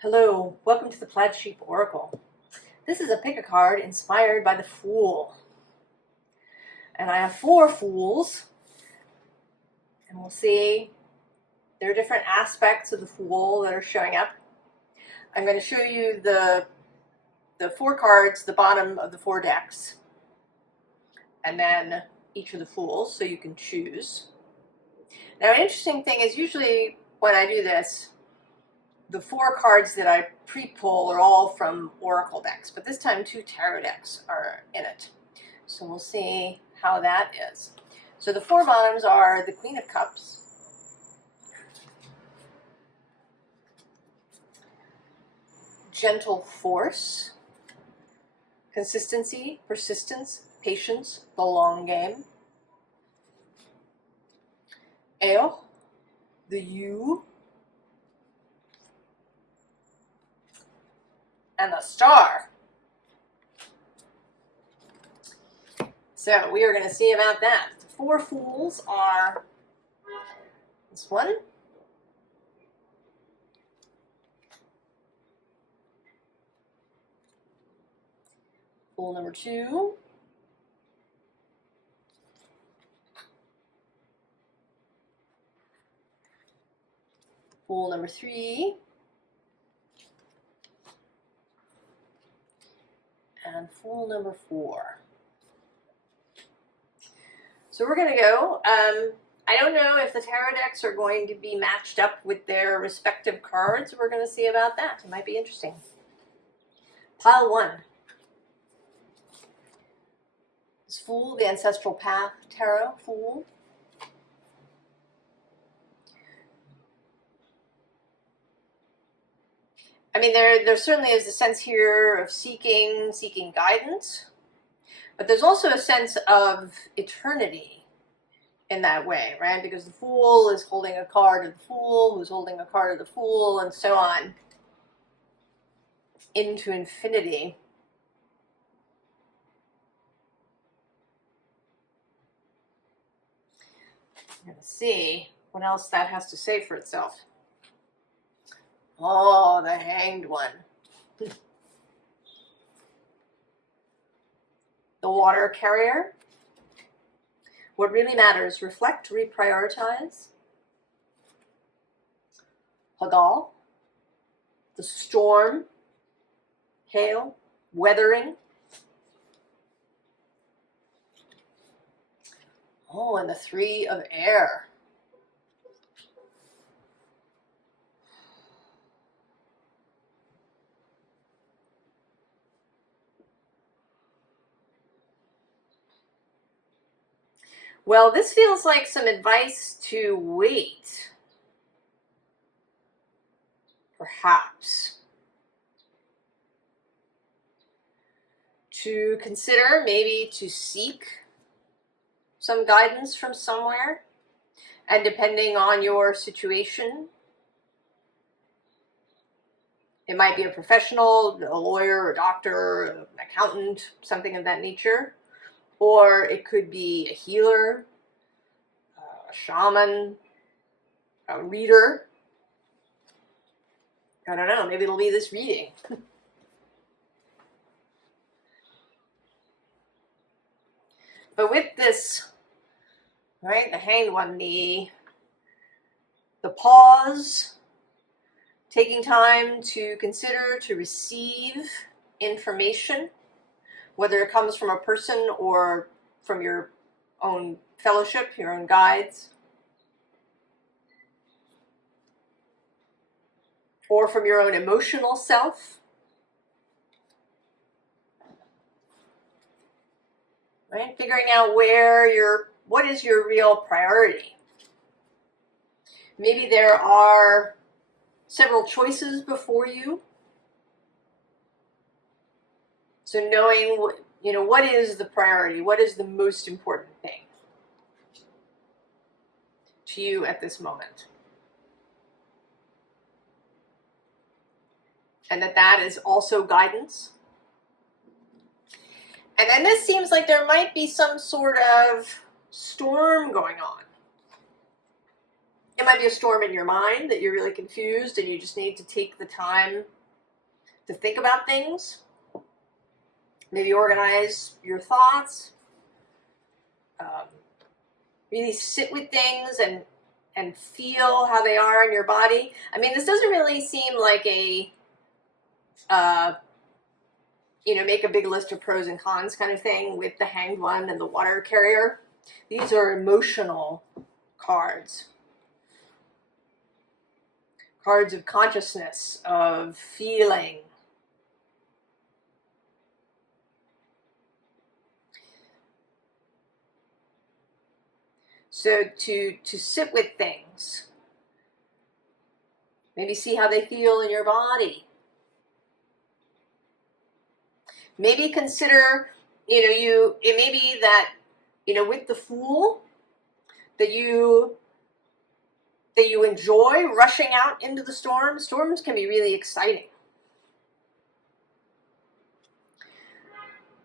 Hello, welcome to the Plaid Sheep Oracle. This is a pick a card inspired by the Fool. And I have 4 Fools, and we'll see there are different aspects of the Fool that are showing up. I'm going to show you the 4 cards, the bottom of the 4 decks, and then each of the Fools, so you can choose. Now, an interesting thing is usually when I do this, the 4 cards that I pre-pull are all from Oracle decks, but this time 2 tarot decks are in it. So we'll see how that is. So the 4 bottoms are the Queen of Cups, Gentle Force, Consistency, Persistence, Patience, the Long Game, Ale, the U, and the Star. So we are going to see about that. The 4 Fools are this one, Fool number 2, Fool number 3, and Fool number 4. So we're going to go. I don't know if the tarot decks are going to be matched up with their respective cards. We're going to see about that. It might be interesting. Pile 1. This Fool, the Ancestral Path Tarot Fool. I mean, there certainly is a sense here of seeking guidance, but there's also a sense of eternity in that way, right? Because the Fool is holding a card of the Fool, who's holding a card of the Fool, and so on into infinity. I'm going to see what else that has to say for itself. Oh, the Hanged One. The Water Carrier. What really matters, reflect, reprioritize. Hagal. The Storm. Hail. Weathering. Oh, and the 3 of Air. Well, this feels like some advice to wait. Perhaps. To consider, maybe to seek some guidance from somewhere. And depending on your situation, it might be a professional, a lawyer, a doctor, an accountant, something of that nature. Or it could be a healer, a shaman, a reader. I don't know, maybe it'll be this reading. But with this, right, the Hanged One, the pause, taking time to consider, to receive information, whether it comes from a person or from your own fellowship, your own guides, or from your own emotional self, right? Figuring out what is your real priority. Maybe there are several choices before you. So knowing what is the priority, what is the most important thing to you at this moment. And that is also guidance. And then this seems like there might be some sort of storm going on. It might be a storm in your mind that you're really confused and you just need to take the time to think about things. Maybe organize your thoughts. Really sit with things and feel how they are in your body. I mean, this doesn't really seem like a, make a big list of pros and cons kind of thing with the Hanged One and the Water Carrier. These are emotional cards. Cards of consciousness, of feeling. So to sit with things, maybe see how they feel in your body. Maybe consider, it may be that, with the Fool, that you enjoy rushing out into the storm. Storms can be really exciting.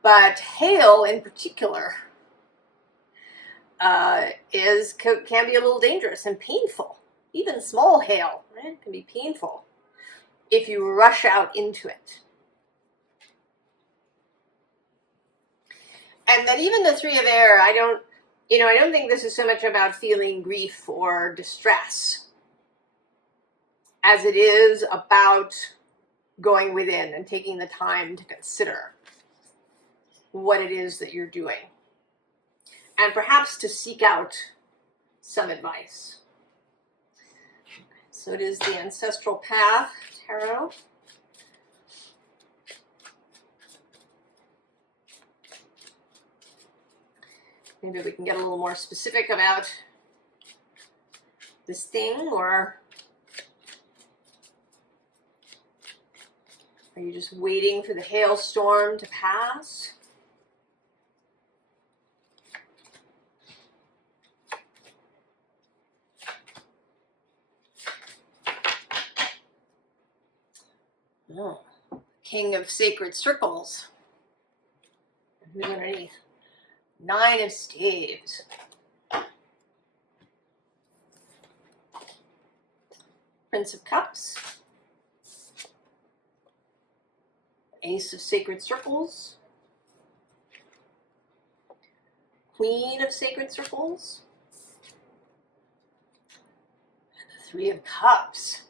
But hail in particular can be a little dangerous and painful. Even small hail, right, can be painful if you rush out into it. And then even the Three of Air, I don't think this is so much about feeling grief or distress as it is about going within and taking the time to consider what it is that you're doing. And perhaps to seek out some advice. So it is the Ancestral Path Tarot. Maybe we can get a little more specific about this thing, or are you just waiting for the hailstorm to pass? Oh, King of Sacred Circles. Who's underneath? Nine of Staves. Prince of Cups. Ace of Sacred Circles. Queen of Sacred Circles. And the Three of Cups.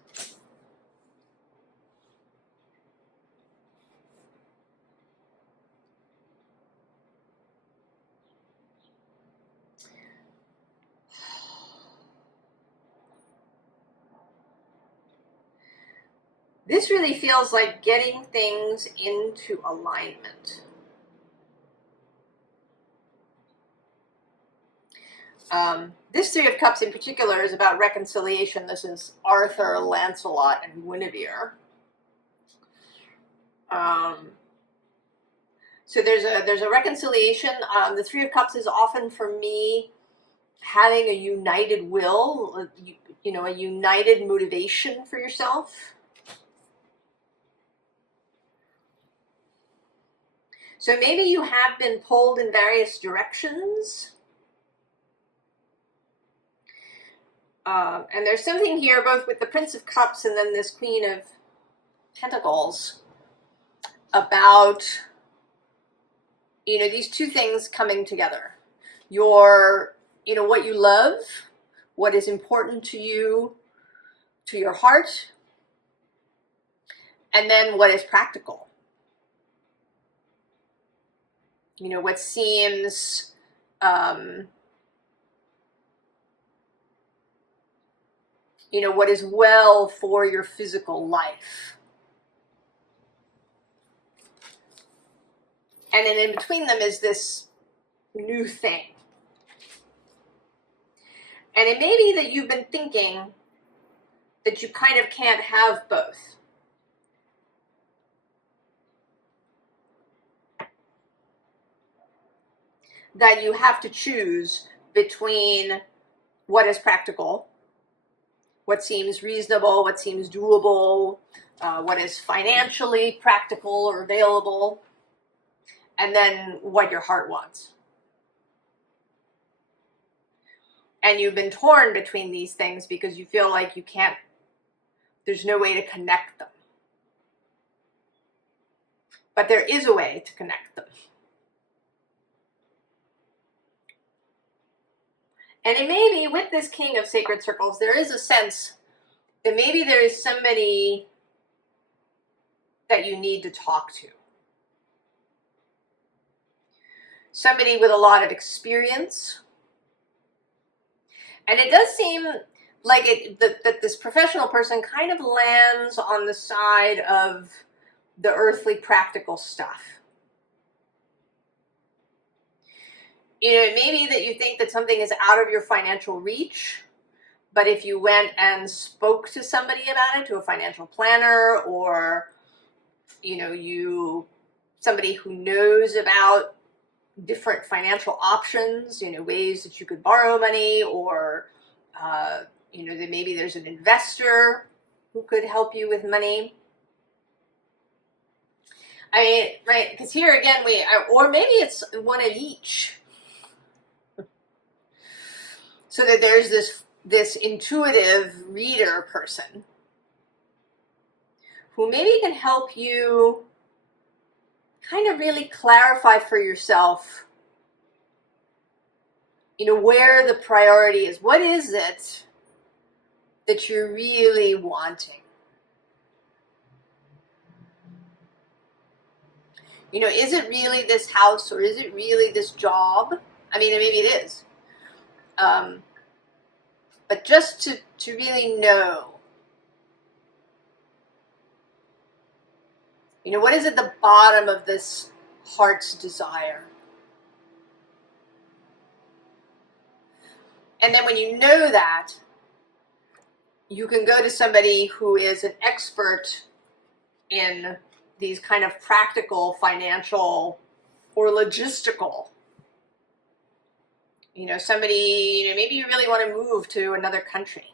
This really feels like getting things into alignment. This Three of Cups in particular is about reconciliation. This is Arthur, Lancelot, and Guinevere. So there's a reconciliation. The Three of Cups is often, for me, having a united will, a united motivation for yourself. So maybe you have been pulled in various directions. And there's something here, both with the Prince of Cups and then this Queen of Pentacles, about, these two things coming together. Your, what you love, what is important to you, to your heart, and then what is practical. What seems what is well for your physical life. And then in between them is this new thing. And it may be that you've been thinking that you kind of can't have both. That you have to choose between what is practical, what seems reasonable, what seems doable, what is financially practical or available, and then what your heart wants. And you've been torn between these things because you feel like you can't, there's no way to connect them. But there is a way to connect them. And it may be with this King of Sacred Circles, there is a sense that maybe there is somebody that you need to talk to. Somebody with a lot of experience. And it does seem like that this professional person kind of lands on the side of the earthly practical stuff. You know, it may be that you think that something is out of your financial reach, but if you went and spoke to somebody about it, to a financial planner, or, you know, somebody who knows about different financial options, you know, ways that you could borrow money, or, you know, that maybe there's an investor who could help you with money. I mean, right, because here again, or maybe it's one of each. So that there's this intuitive reader person who maybe can help you kind of really clarify for yourself, you know, where the priority is. What is it that you're really wanting? You know, is it really this house, or is it really this job? I mean, maybe it is. But just to really know, you know, what is at the bottom of this heart's desire? And then when you know that, you can go to somebody who is an expert in these kind of practical, financial, or logistical. You know, somebody, you know, maybe you really want to move to another country.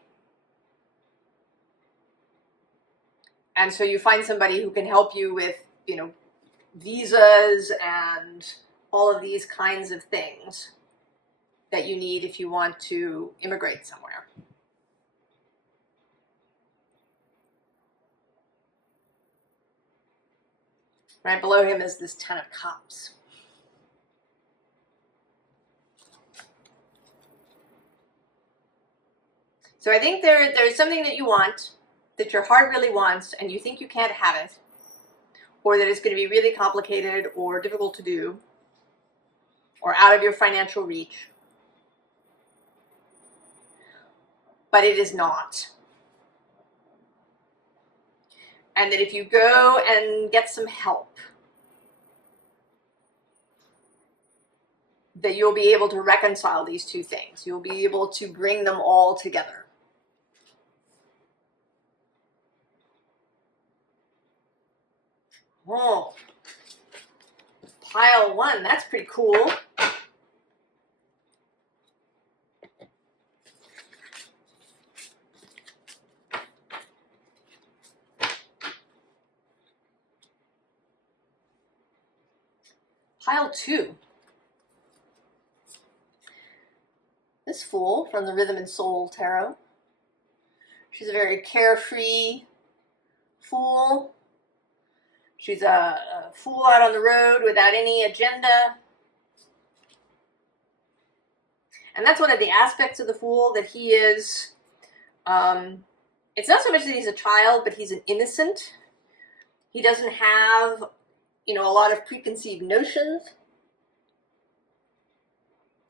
And so you find somebody who can help you with, you know, visas and all of these kinds of things that you need if you want to immigrate somewhere. Right below him is this Ten of Cups. So I think there's something that you want, that your heart really wants, and you think you can't have it, or that it's going to be really complicated or difficult to do, or out of your financial reach. But it is not. And that if you go and get some help, that you'll be able to reconcile these two things. You'll be able to bring them all together. Oh, pile one, that's pretty cool. Pile two. This Fool from the Rhythm and Soul Tarot. She's a very carefree fool. She's a fool out on the road without any agenda. And that's one of the aspects of the Fool, that he is, it's not so much that he's a child, but he's an innocent. He doesn't have, you know, a lot of preconceived notions.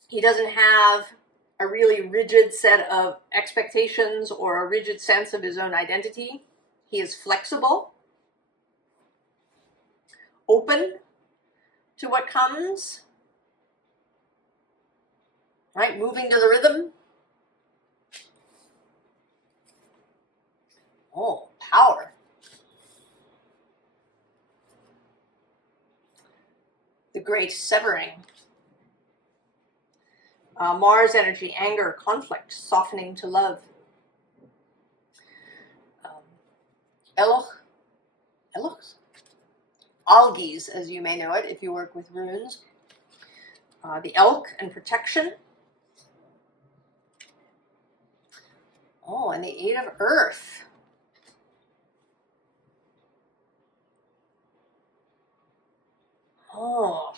He doesn't have a really rigid set of expectations or a rigid sense of his own identity. He is flexible, open to what comes, right? Moving to the rhythm. Oh, power. The great severing. Mars energy, anger, conflict, softening to love. Elochs? Algies, as you may know it if you work with runes. The elk and protection. Oh, and the Eight of Earth. Oh.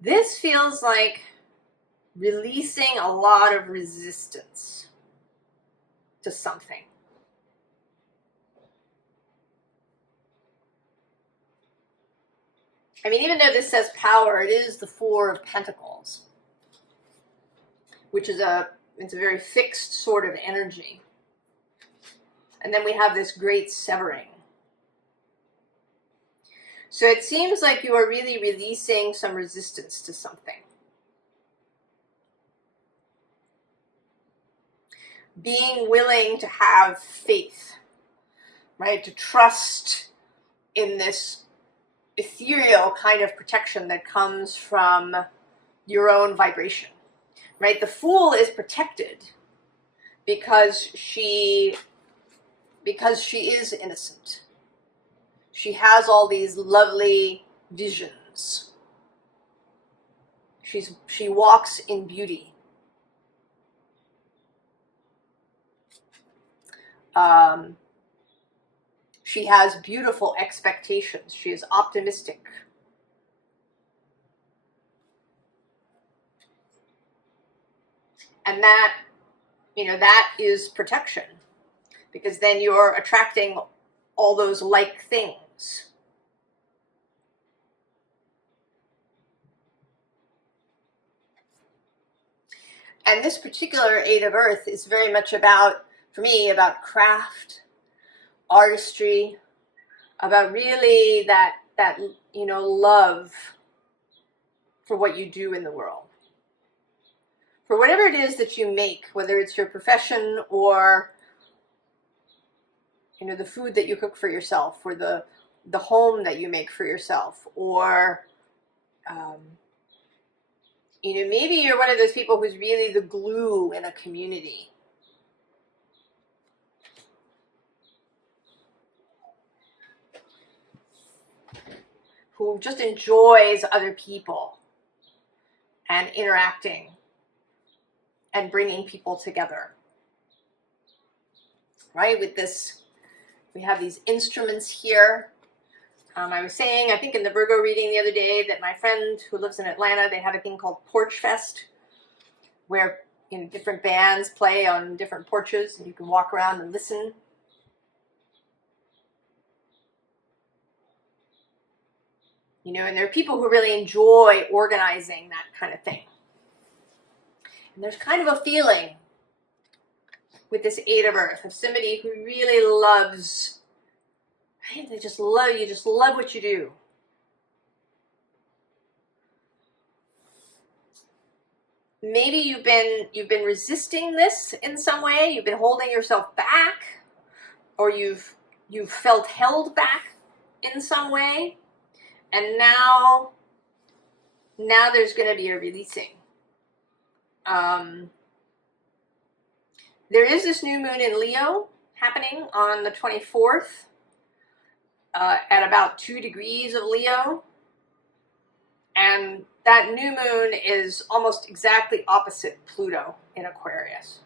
This feels like releasing a lot of resistance to something. I mean, even though this says power, it is the Four of Pentacles, which is it's a very fixed sort of energy. And then we have this great severing. So it seems like you are really releasing some resistance to something. Being willing to have faith, right? To trust in this ethereal kind of protection that comes from your own vibration, right? The Fool is protected because she is innocent. She has all these lovely visions. She walks in beauty. She has beautiful expectations. She is optimistic. And that, that is protection, because then you're attracting all those like things. And this particular Eight of Earth is very much about, for me, about craft, artistry, about really that love for what you do in the world. For whatever it is that you make, whether it's your profession or the food that you cook for yourself, or the home that you make for yourself, or maybe you're one of those people who's really the glue in a community. Who just enjoys other people and interacting and bringing people together. Right? With this, we have these instruments here. I was saying, I think in the Virgo reading the other day, that my friend who lives in Atlanta, they have a thing called Porch Fest, where different bands play on different porches, and you can walk around and listen. And there are people who really enjoy organizing that kind of thing. And there's kind of a feeling with this Eight of Earth of somebody who really loves, right? They just love you, just love what you do. Maybe you've been resisting this in some way. You've been holding yourself back, or you've felt held back in some way. And now there's going to be a releasing. There is this new moon in Leo happening on the 24th at about 2 degrees of Leo. And that new moon is almost exactly opposite Pluto in Aquarius.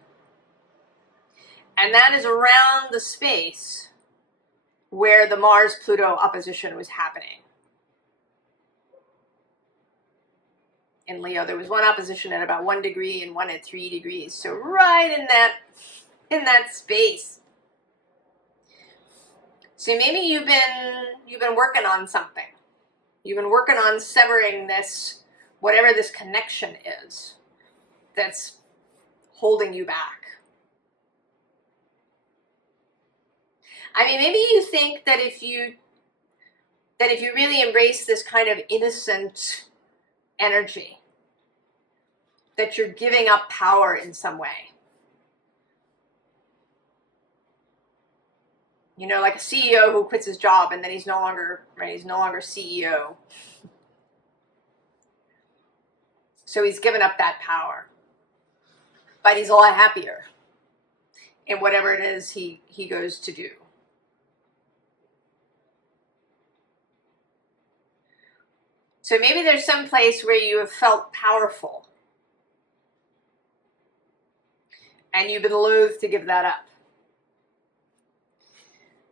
And that is around the space where the Mars-Pluto opposition was happening. In Leo, there was one opposition at about 1 degree and one at 3 degrees. So right in that space. So maybe you've been working on something. You've been working on severing this, whatever this connection is that's holding you back. I mean, maybe you think that if you really embrace this kind of innocent energy, that you're giving up power in some way. Like a CEO who quits his job and then he's no longer CEO. So he's given up that power. But he's a lot happier in whatever it is he goes to do. So maybe there's some place where you have felt powerful and you've been loath to give that up.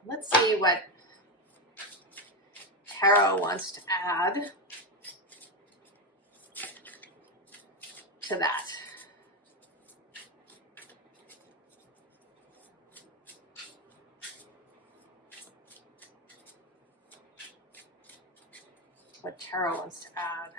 Let's see what Tarot wants to add to that. What Tarot wants to add.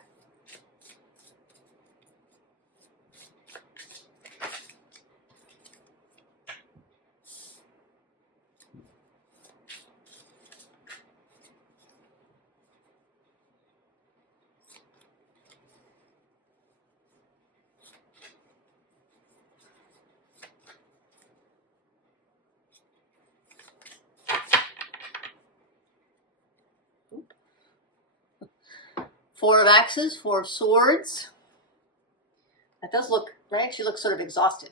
Four of Axes, Four of Swords. That does look, right? She looks sort of exhausted.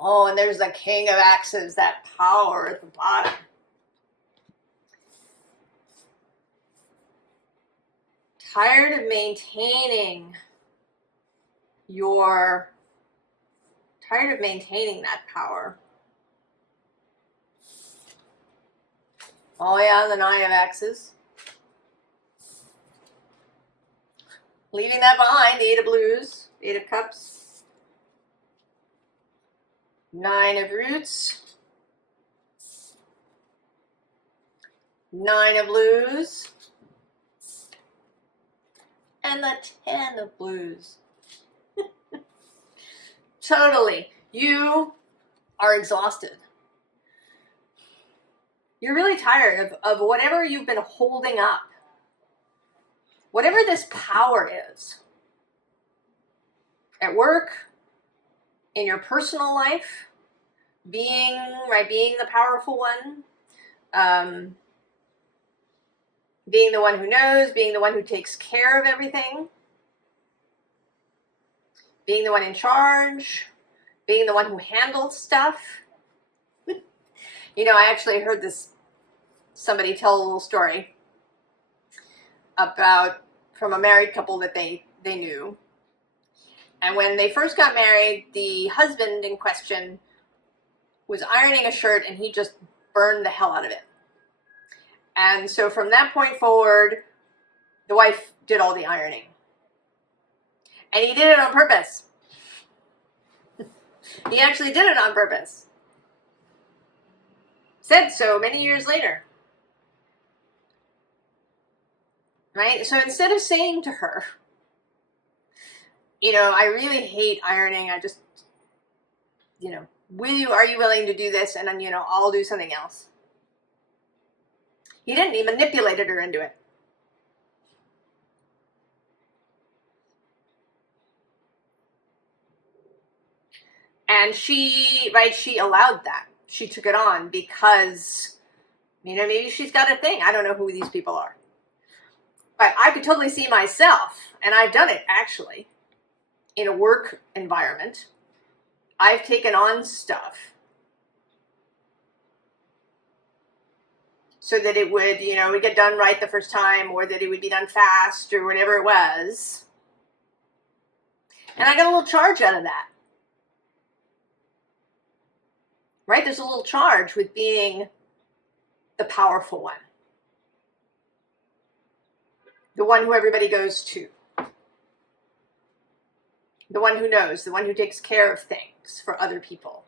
Oh, and there's the King of Axes, that power at the bottom. Tired of maintaining that power. Oh yeah, the Nine of Axes. Leaving that behind, the Eight of Blues, Eight of Cups. Nine of Roots. Nine of Blues. And the Ten of Blues. Totally. You are exhausted. You're really tired of whatever you've been holding up. Whatever this power is. At work, in your personal life, being the powerful one, being the one who knows, being the one who takes care of everything, being the one in charge, being the one who handles stuff. You know, I actually heard somebody tell a little story from a married couple that they knew. And when they first got married, the husband in question was ironing a shirt and he just burned the hell out of it. And so from that point forward, the wife did all the ironing. And he did it on purpose. He actually did it on purpose. Said so many years later. Right? So instead of saying to her, you know, I really hate ironing. I just, you know, are you willing to do this? And then, you know, I'll do something else. He didn't. He manipulated her into it. And she allowed that. She took it on because, you know, maybe she's got a thing. I don't know who these people are. But I could totally see myself, and I've done it actually, in a work environment. I've taken on stuff so that it would, you know, get done right the first time, or that it would be done fast, or whatever it was. And I got a little charge out of that. Right? There's a little charge with being the powerful one. The one who everybody goes to. The one who knows, the one who takes care of things for other people.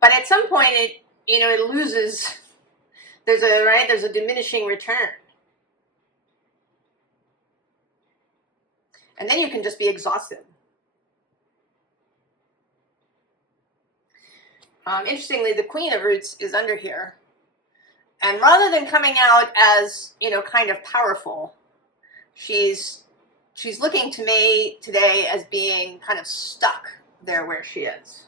But at some point it loses, there's a diminishing return. And then you can just be exhausted. Interestingly, the Queen of Roots is under here. And rather than coming out as, you know, kind of powerful, she's looking to me today as being kind of stuck there where she is.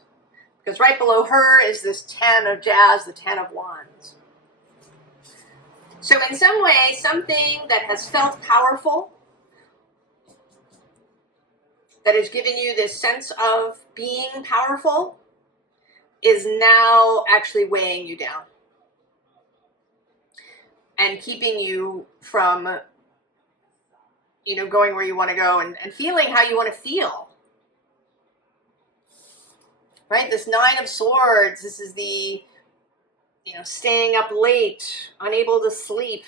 Because right below her is this 10 of Jazz, the 10 of Wands. So in some way, something that has felt powerful, that has given you this sense of being powerful, is now actually weighing you down and keeping you from, you know, going where you want to go and feeling how you want to feel. Right? This Nine of Swords, this is the, you know, staying up late, unable to sleep,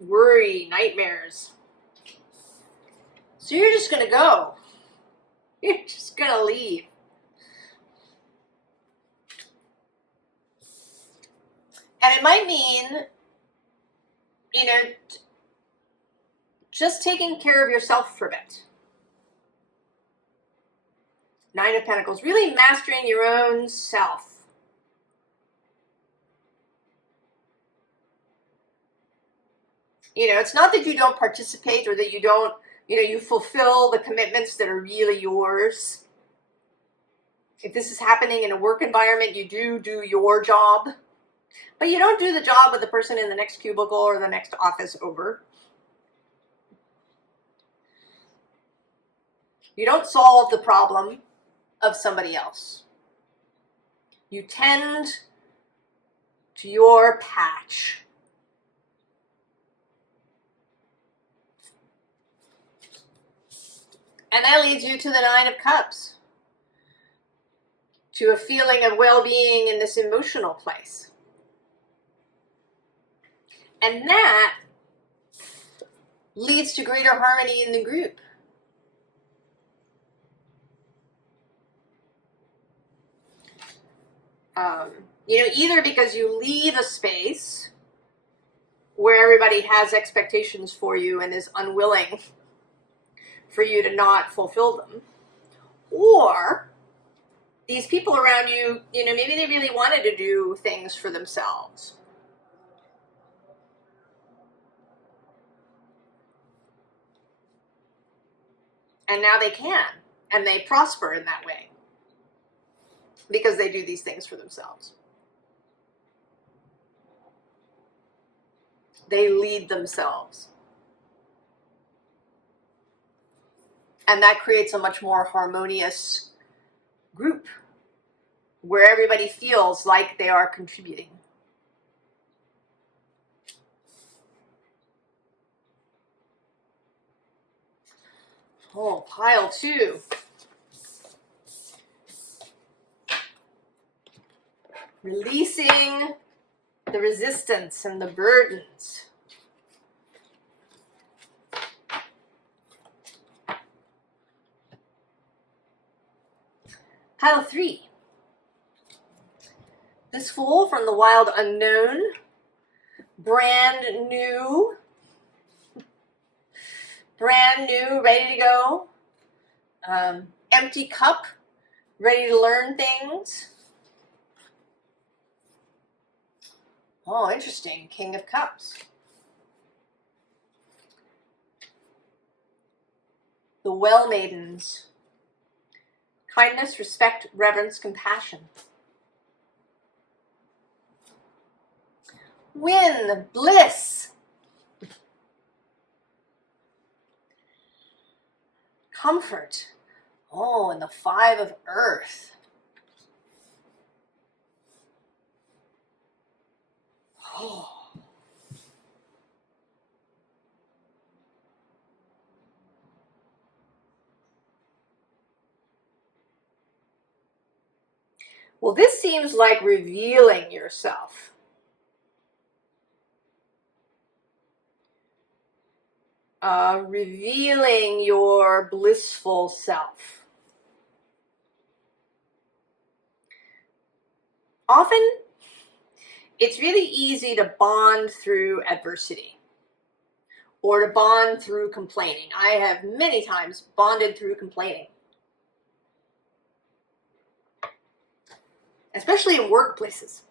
worry, nightmares. So you're just going to go. You're just going to leave. And it might mean, you know, just taking care of yourself for a bit. Nine of Pentacles, really mastering your own self. You know, it's not that you don't participate or that you don't, you know, you fulfill the commitments that are really yours. If this is happening in a work environment, you do your job. But you don't do the job with the person in the next cubicle or the next office over. You don't solve the problem of somebody else. You tend to your patch. And that leads you to the Nine of Cups. To a feeling of well-being in this emotional place. And that leads to greater harmony in the group. You know, either because you leave a space where everybody has expectations for you and is unwilling for you to not fulfill them, or these people around you, you know, maybe they really wanted to do things for themselves. And now they can, and they prosper in that way because they do these things for themselves. They lead themselves. And that creates a much more harmonious group where everybody feels like they are contributing. Oh, pile 2. Releasing the resistance and the burdens. Pile 3. This Fool from the Wild Unknown. Brand new, ready to go. Empty cup, ready to learn things. Oh, interesting. King of Cups. The Well Maidens. Kindness, respect, reverence, compassion. Win, bliss. Comfort. Oh, and the Five of Earth. Oh. Well, this seems like revealing yourself. Revealing your blissful self. Often, it's really easy to bond through adversity or to bond through complaining. I have many times bonded through complaining, especially in workplaces,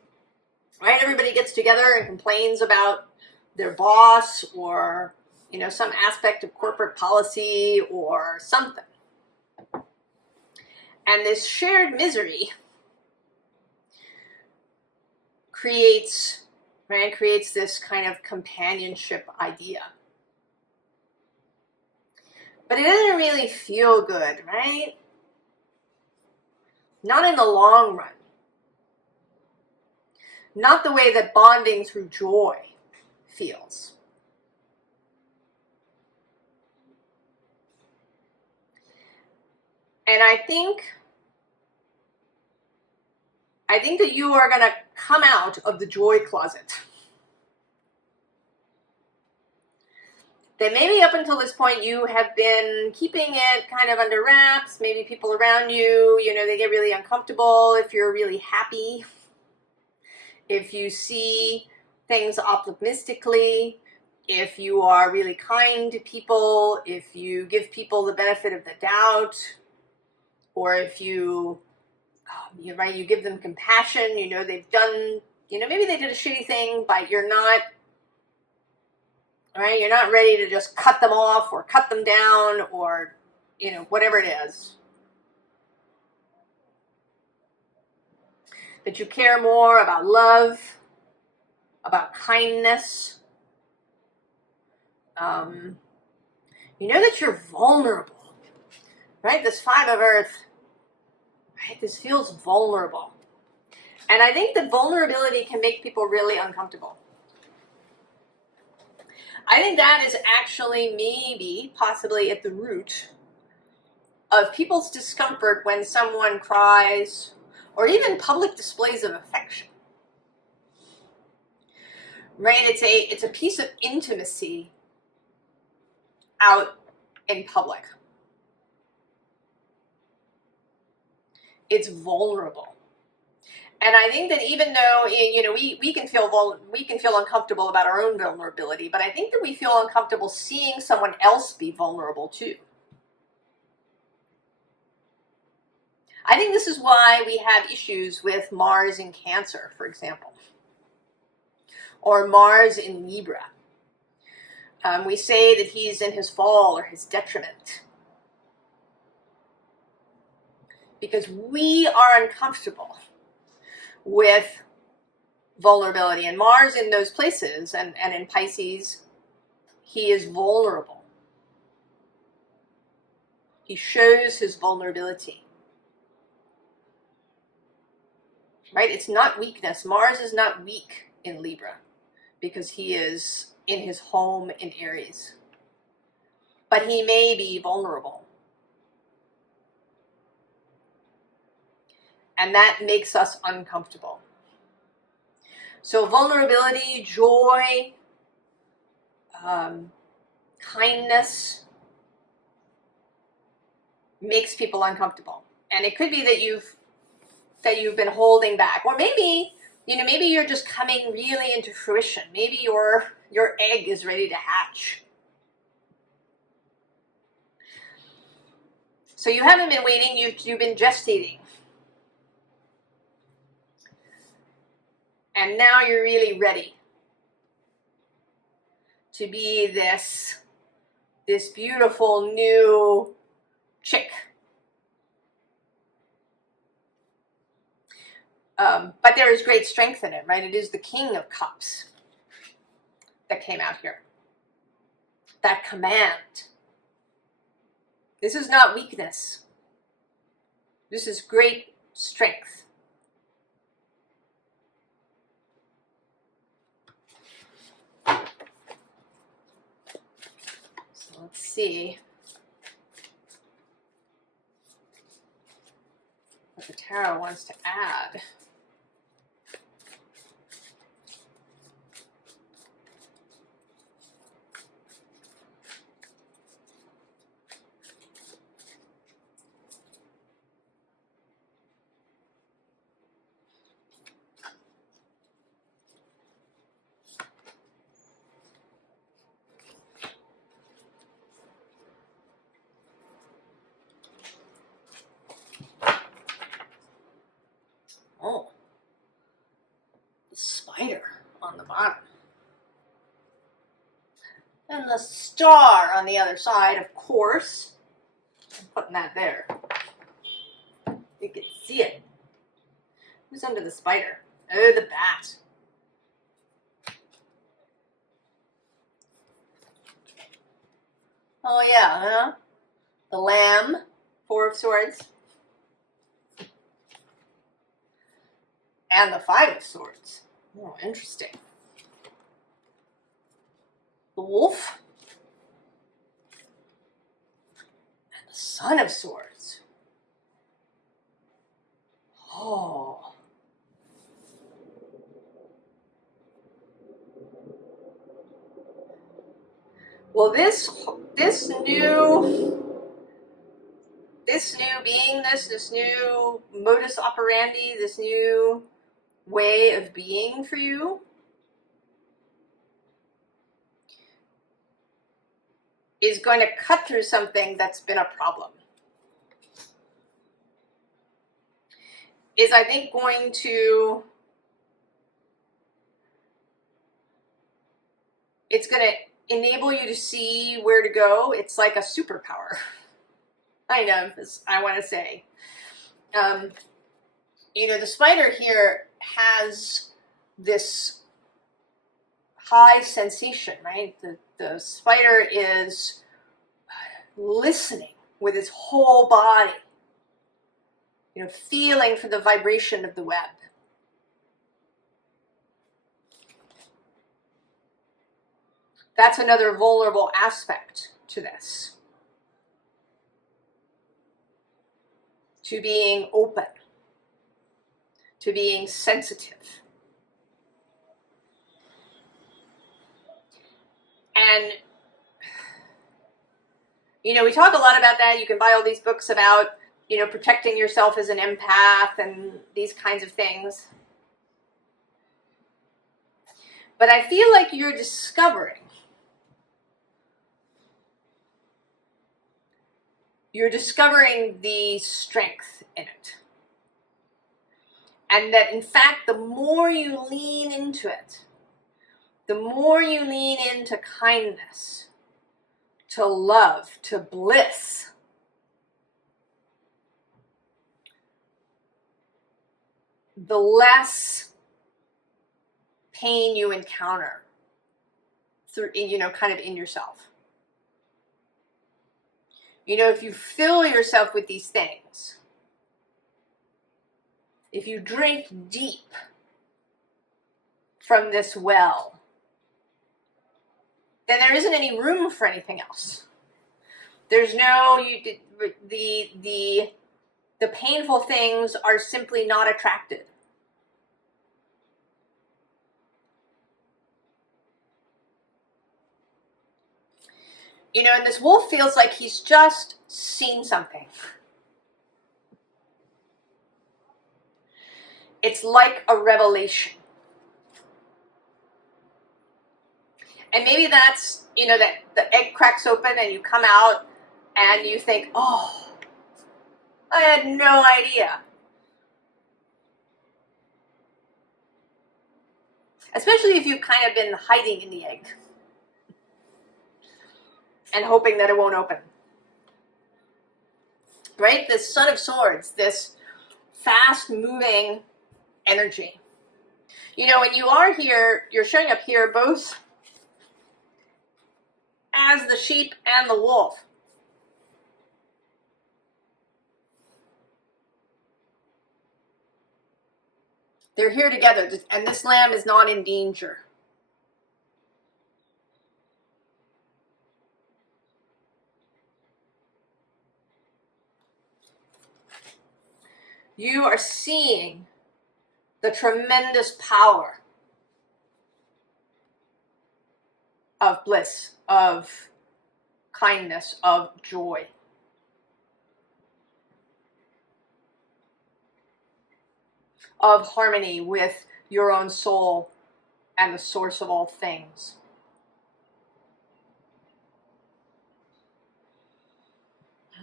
right? Everybody gets together and complains about their boss or, you know, some aspect of corporate policy or something. And this shared misery creates this kind of companionship idea. But it doesn't really feel good, right? Not in the long run. not the way that bonding through joy feels. And I think that you are going to come out of the joy closet. That maybe up until this point you have been keeping it kind of under wraps. Maybe people around you, they get really uncomfortable if you're really happy. If you see things optimistically, if you are really kind to people, if you give people the benefit of the doubt, or if you give them compassion, they've done, maybe they did a shitty thing, but you're not ready to just cut them off or cut them down or, whatever it is. But you care more about love, about kindness. That you're vulnerable, right? This 5 of Earth, right? This feels vulnerable. And I think that vulnerability can make people really uncomfortable. I think that is actually maybe, possibly at the root of people's discomfort when someone cries or even public displays of affection. Right? It's a piece of intimacy out in public. It's vulnerable. And I think that even though, we can feel uncomfortable about our own vulnerability, but I think that we feel uncomfortable seeing someone else be vulnerable too. I think this is why we have issues with Mars in Cancer, for example, or Mars in Libra. We say that he's in his fall or his detriment because we are uncomfortable with vulnerability. And Mars in those places and in Pisces, he is vulnerable. He shows his vulnerability. Right? It's not weakness. Mars is not weak in Libra because he is in his home in Aries. But he may be vulnerable. And that makes us uncomfortable. So vulnerability, joy, kindness makes people uncomfortable. And it could be that you've been holding back. Or maybe you're just coming really into fruition. Maybe your egg is ready to hatch. So you haven't been waiting, you've been gestating. And now you're really ready to be this beautiful new chick. But there is great strength in it, right? It is the King of Cups that came out here. That command. This is not weakness. This is great strength. So let's see what the tarot wants to add. Oh, the spider on the bottom. And the star on the other side, of course. I'm putting that there. You can see it. Who's under the spider? Oh, the bat. Oh yeah, huh? The lamb, 4 of Swords. And the 5 of Swords. Oh, interesting. The Wolf and the Son of Swords. Oh. Well, this new being, this new modus operandi, this new way of being for you is going to cut through something that's been a problem. Is, I think, going to, it's going to enable you to see where to go. It's like a superpower. Kind of, I want to say. You know, the spider here has this high sensation, right? The spider is listening with its whole body, you know, feeling for the vibration of the web. That's another vulnerable aspect to this. To being open, to being sensitive. And, you know, we talk a lot about that. You can buy all these books about, you know, protecting yourself as an empath and these kinds of things. But I feel like you're discovering the strength in it. And that, in fact, the more you lean into it, the more you lean into kindness, to love, to bliss, the less pain you encounter through, you know, kind of in yourself. You know, if you fill yourself with these things, if you drink deep from this well, then there isn't any room for anything else. There's no, the painful things are simply not attracted. You know, and this wolf feels like he's just seen something. It's like a revelation. And maybe that's, you know, that the egg cracks open and you come out and you think, oh, I had no idea. Especially if you've kind of been hiding in the egg and hoping that it won't open. Right? This Son of Swords, this fast-moving energy. You know, when you are here, you're showing up here both as the sheep and the wolf. They're here together, and this lamb is not in danger. You are seeing the tremendous power of bliss, of kindness, of joy. Of harmony with your own soul and the source of all things.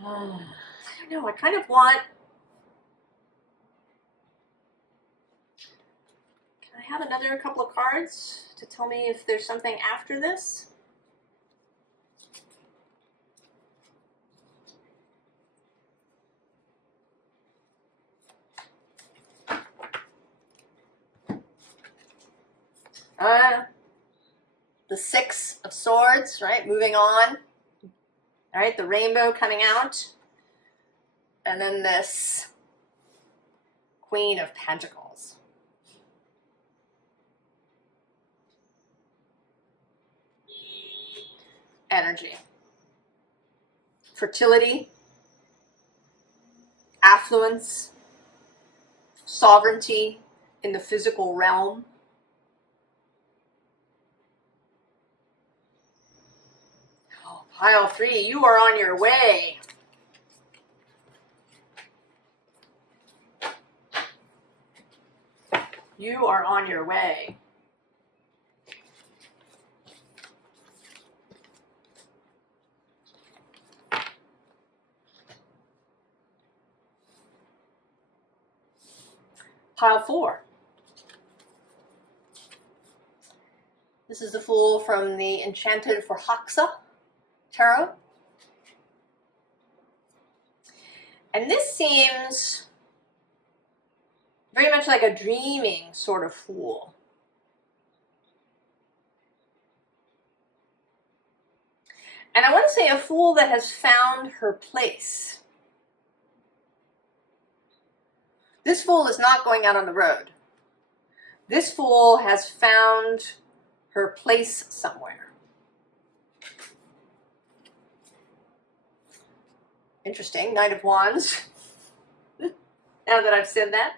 I don't know, I kind of want, can I have another couple of cards to tell me if there's something after this? The Six of Swords, right? Moving on. All right, the rainbow coming out. And then this Queen of Pentacles. energy. Fertility, affluence, sovereignty in the physical realm. Oh, pile 3, you are on your way. You are on your way. Pile 4. This is the Fool from the Enchanted for Haxa Tarot. And this seems very much like a dreaming sort of fool. And I want to say a fool that has found her place. This fool is not going out on the road. This fool has found her place somewhere. Interesting, Knight of Wands. Now that I've said that.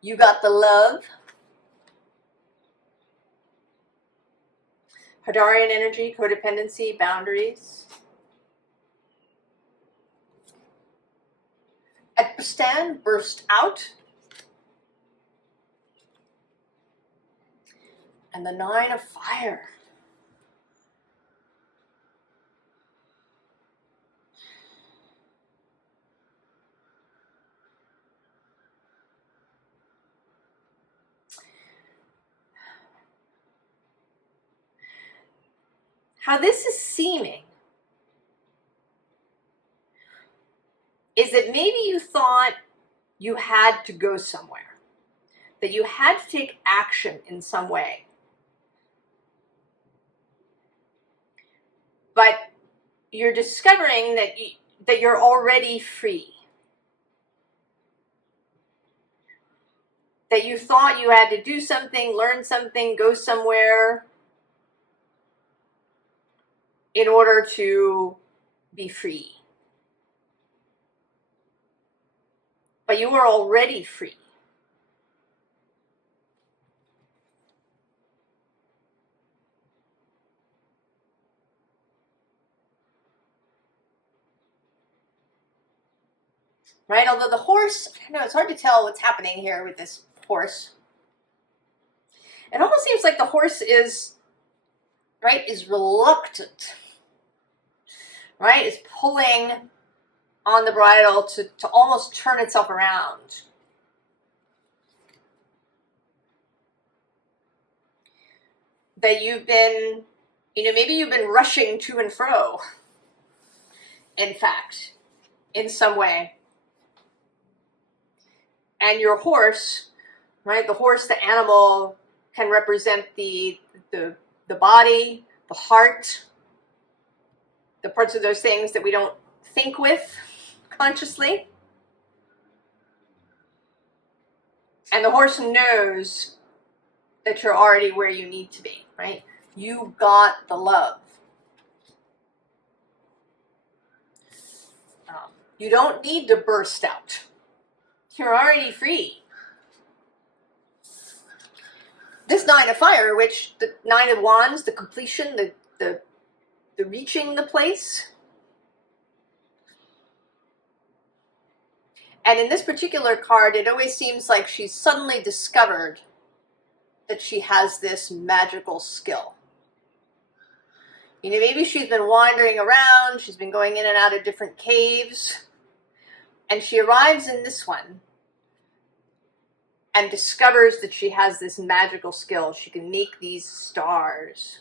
You got the love. Hadarian energy, codependency, boundaries. Epstan, burst out. And the 9 of Fire. How this is seeming is that maybe you thought you had to go somewhere, that you had to take action in some way. But you're discovering that you're already free. That you thought you had to do something, learn something, go somewhere in order to be free. But you were already free. Right? Although the horse, I don't know, it's hard to tell what's happening here with this horse. It almost seems like the horse is, right, is reluctant, right? Is pulling on the bridle to almost turn itself around. That you've been, maybe you've been rushing to and fro, in fact, in some way. And your horse, right, the horse, the animal, can represent the body, the heart, the parts of those things that we don't think with consciously. And the horse knows that you're already where you need to be, right? You got the love. You don't need to burst out. You're already free. This 9 of Fire, which the 9 of Wands, the completion, the reaching the place. And in this particular card, it always seems like she's suddenly discovered that she has this magical skill. Maybe she's been wandering around, she's been going in and out of different caves, and she arrives in this one and discovers that she has this magical skill. She can make these stars.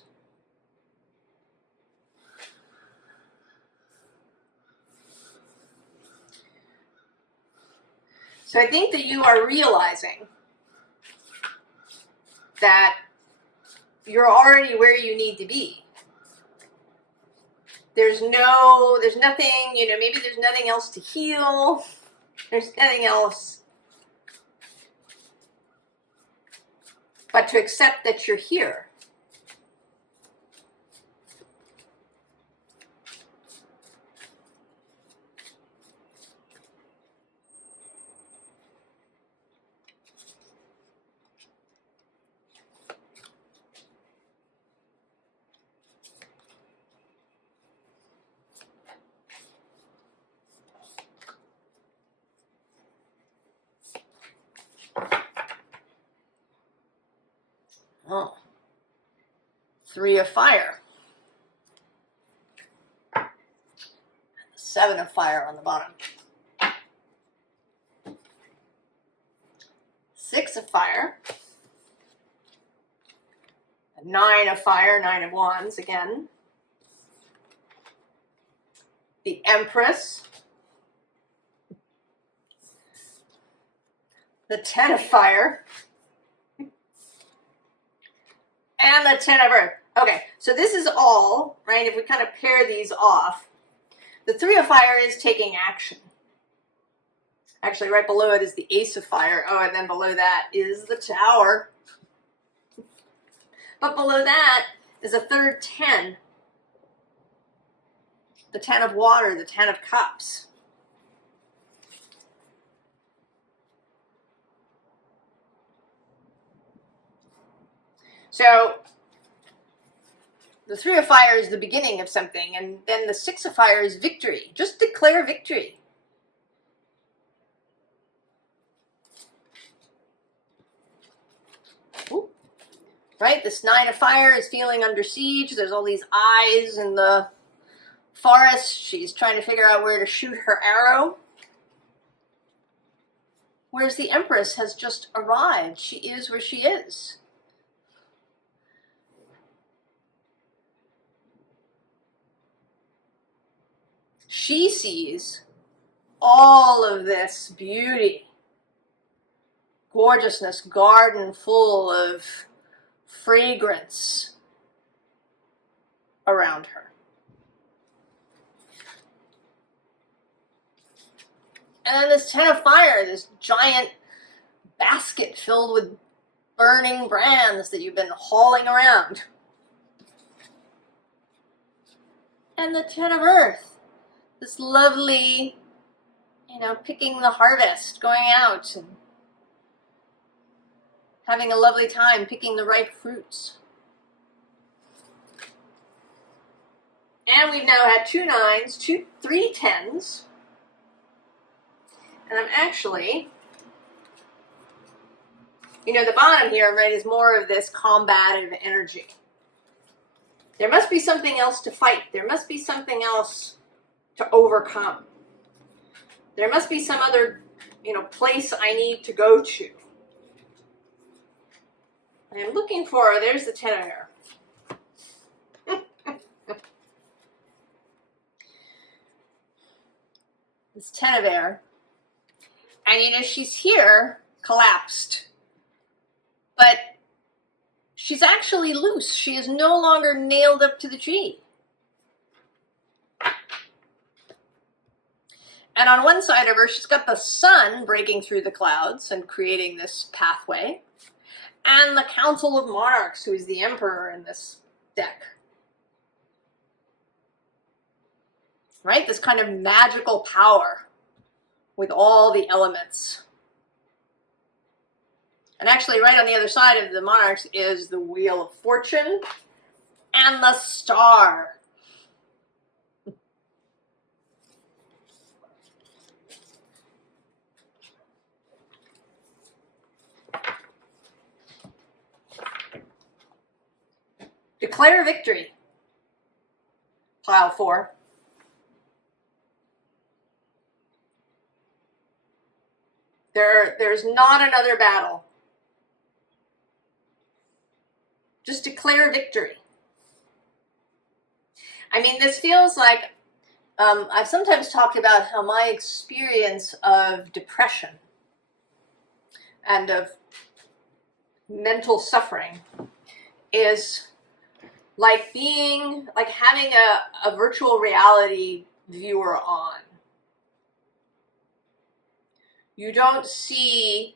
So I think that you are realizing that you're already where you need to be. There's nothing, maybe there's nothing else to heal. There's nothing else but to accept that you're here. Oh. 3 of fire. 7 of fire on the bottom. 6 of fire. 9 of fire, 9 of wands again. The Empress. The 10 of fire. And the 10 of earth. Okay, so this is all, right, if we kind of pair these off, the 3 of fire is taking action. Actually, right below it is the Ace of fire. Oh, and then below that is the Tower. But below that is a third 10. The 10 of water, the 10 of cups. So the 3 of fire is the beginning of something, and then the 6 of fire is victory. Just declare victory. Ooh. Right? This 9 of fire is feeling under siege. There's all these eyes in the forest. She's trying to figure out where to shoot her arrow. Whereas the Empress has just arrived. She is where she is. She sees all of this beauty, gorgeousness, garden full of fragrance around her. And then this 10 of fire, this giant basket filled with burning brands that you've been hauling around. And the 10 of earth, this lovely, picking the harvest, going out and having a lovely time picking the ripe fruits. And we've now had 2 9s, 3 10s. And I'm actually, the bottom here, right, is more of this combative energy. There must be something else to fight. There must be something else to overcome. There must be some other, place I need to go to. And I'm looking for, there's the 10 of air. This 10 of air. And she's here, collapsed. But she's actually loose. She is no longer nailed up to the tree. And on one side of her, she's got the sun breaking through the clouds and creating this pathway. And the Council of Monarchs, who is the Emperor in this deck. Right? This kind of magical power with all the elements. And actually, right on the other side of the Monarchs is the Wheel of Fortune and the Star. Declare victory. Pile 4. There's not another battle. Just declare victory. I mean, this feels like, I've sometimes talked about how my experience of depression and of mental suffering is like having a virtual reality viewer on. You don't see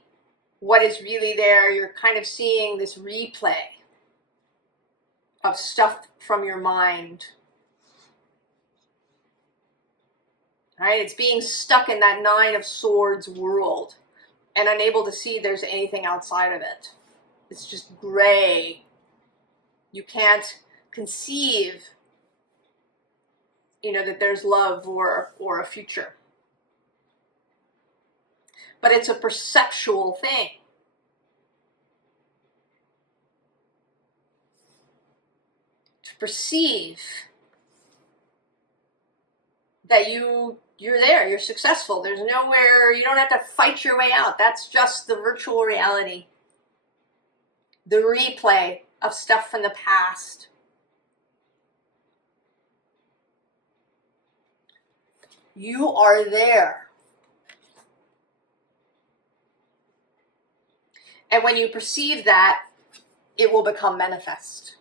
what is really there. You're kind of seeing this replay of stuff from your mind. Right? It's being stuck in that 9 of Swords world and unable to see there's anything outside of it. It's just gray. You can't conceive, that there's love or a future. But it's a perceptual thing. perceive that you're there, you're successful. There's nowhere, you don't have to fight your way out. That's just the virtual reality. The replay of stuff from the past. You are there. And when you perceive that, it will become manifest.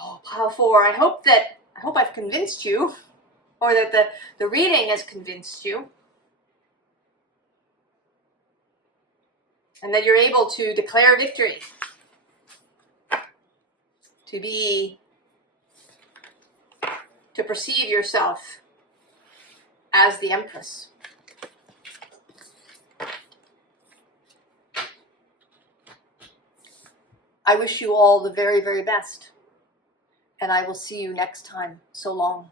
Oh, pile 4. I hope I've convinced you, or that the reading has convinced you, and that you're able to declare victory, to perceive yourself as the Empress. I wish you all the very, very best, and I will see you next time. So long.